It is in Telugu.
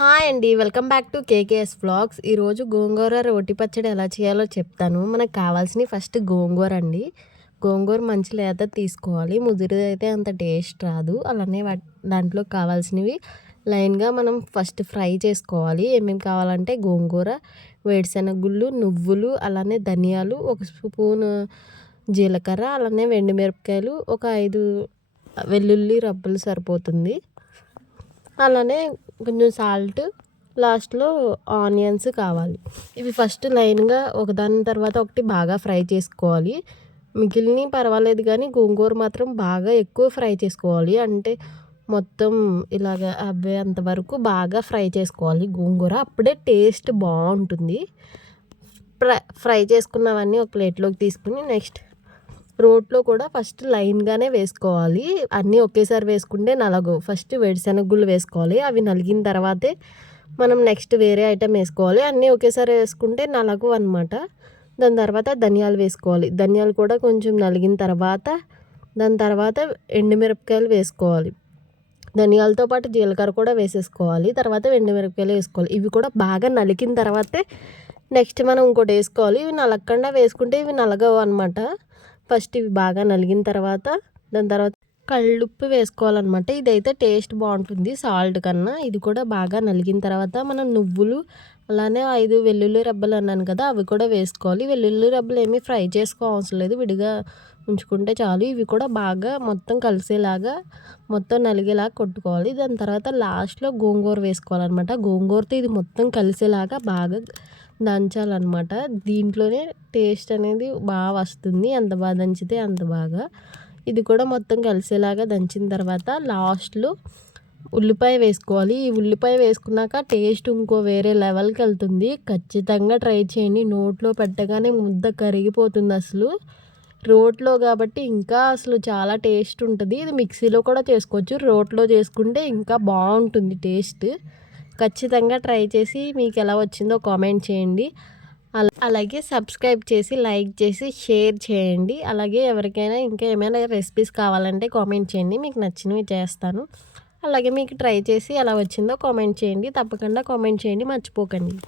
హాయ్ అండి. Welcome back to KKS vlogs. ఈరోజు గోంగూర రోటి పచ్చడి ఎలా చేయాలో చెప్తాను. మనకు కావాల్సినవి ఫస్ట్ గోంగూర అండి. గోంగూర మంచి లేత తీసుకోవాలి. ముదిరిది అయితే అంత టేస్ట్ రాదు. అలానే దాంట్లో కావాల్సినవి లైన్గా మనం ఫస్ట్ ఫ్రై చేసుకోవాలి. ఏమేమి కావాలంటే గోంగూర వేడిశెనగుళ్ళు నువ్వులు అలానే ధనియాలు ఒక స్పూన్ జీలకర్ర అలానే మిరపకాయలు ఒక ఐదు వెల్లుల్లి రబ్బలు సరిపోతుంది. అలానే కొంచెం సాల్ట్ లాస్ట్లో ఆనియన్స్ కావాలి. ఇవి ఫస్ట్ లైన్గా ఒకదాని తర్వాత ఒకటి బాగా ఫ్రై చేసుకోవాలి. మిగిలిన పర్వాలేదు కానీ గోంగూర మాత్రం బాగా ఎక్కువ ఫ్రై చేసుకోవాలి. అంటే మొత్తం ఇలాగ అవే అంతవరకు బాగా ఫ్రై చేసుకోవాలి గోంగూర. అప్పుడే టేస్ట్ బాగుంటుంది. ఫ్రై ఫ్రై చేసుకున్నవన్నీ ఒక ప్లేట్లోకి తీసుకుని నెక్స్ట్ రోట్లో కూడా ఫస్ట్ లైన్గానే వేసుకోవాలి. అన్నీ ఒకేసారి వేసుకుంటే నలగవు. ఫస్ట్ వేడిశనగుళ్ళు వేసుకోవాలి. అవి నలిగిన తర్వాతే మనం నెక్స్ట్ వేరే ఐటెం వేసుకోవాలి. అన్నీ ఒకేసారి వేసుకుంటే నలగు అనమాట దాని తర్వాత ధనియాలు వేసుకోవాలి. ధనియాలు కూడా కొంచెం నలిగిన తర్వాత దాని తర్వాత ఎండుమిరపకాయలు వేసుకోవాలి. ధనియాలతో పాటు జీలకర్ర కూడా వేసేసుకోవాలి. తర్వాత ఎండుమిరపకాయలు వేసుకోవాలి. ఇవి కూడా బాగా నలికిన తర్వాతే నెక్స్ట్ మనం ఇంకోటి వేసుకోవాలి. ఇవి నలగకుండా వేసుకుంటే ఇవి నలగవు అనమాట ఫస్ట్ ఇవి బాగా నలిగిన తర్వాత దాని తర్వాత కళ్ళుప్పు వేసుకోవాలన్నమాట. ఇదైతే టేస్ట్ బాగుంటుంది సాల్ట్ కన్నా. ఇది కూడా బాగా నలిగిన తర్వాత మనం నువ్వులు అలానే ఐదు వెల్లుల్లి రబ్బలు అన్నాను కదా అవి కూడా వేసుకోవాలి. వెల్లుల్లి రబ్బలు ఏమీ ఫ్రై చేసుకోవాల్సిన లేదు. విడిగా ఉంచుకుంటే చాలు. ఇవి కూడా బాగా మొత్తం కలిసేలాగా మొత్తం నలిగేలాగా కొట్టుకోవాలి. దాని తర్వాత లాస్ట్లో గోంగూర వేసుకోవాలన్నమాట. గోంగూరతో ఇది మొత్తం కలిసేలాగా బాగా దంచాలన్నమాట. దీంట్లోనే టేస్ట్ అనేది బాగా వస్తుంది. ఎంత బాగా దంచితే అంత బాగా. ఇది కూడా మొత్తం కలిసేలాగా దంచిన తర్వాత లాస్ట్లో ఉల్లిపాయ వేసుకోవాలి. ఈ ఉల్లిపాయ వేసుకున్నాక టేస్ట్ ఇంకో వేరే లెవెల్కి వెళ్తుంది. ఖచ్చితంగా ట్రై చేయండి. నోట్లో పెట్టగానే ముద్ద కరిగిపోతుంది అసలు. రోట్లో కాబట్టి ఇంకా అసలు చాలా టేస్ట్ ఉంటుంది. ఇది మిక్సీలో కూడా చేసుకోవచ్చు. రోట్లో చేసుకుంటే ఇంకా బాగుంటుంది టేస్ట్. ఖచ్చితంగా ట్రై చేసి మీకు ఎలా వచ్చిందో కామెంట్ చేయండి. అలాగే సబ్స్క్రైబ్ చేసి లైక్ చేసి షేర్ చేయండి. అలాగే ఎవరికైనా ఇంకా ఏమైనా రెసిపీస్ కావాలంటే కామెంట్ చేయండి. మీకు నచ్చినవి చేస్తాను. అలాగే మీకు ట్రై చేసి ఎలా వచ్చిందో కామెంట్ చేయండి. తప్పకుండా కామెంట్ చేయండి. మర్చిపోకండి.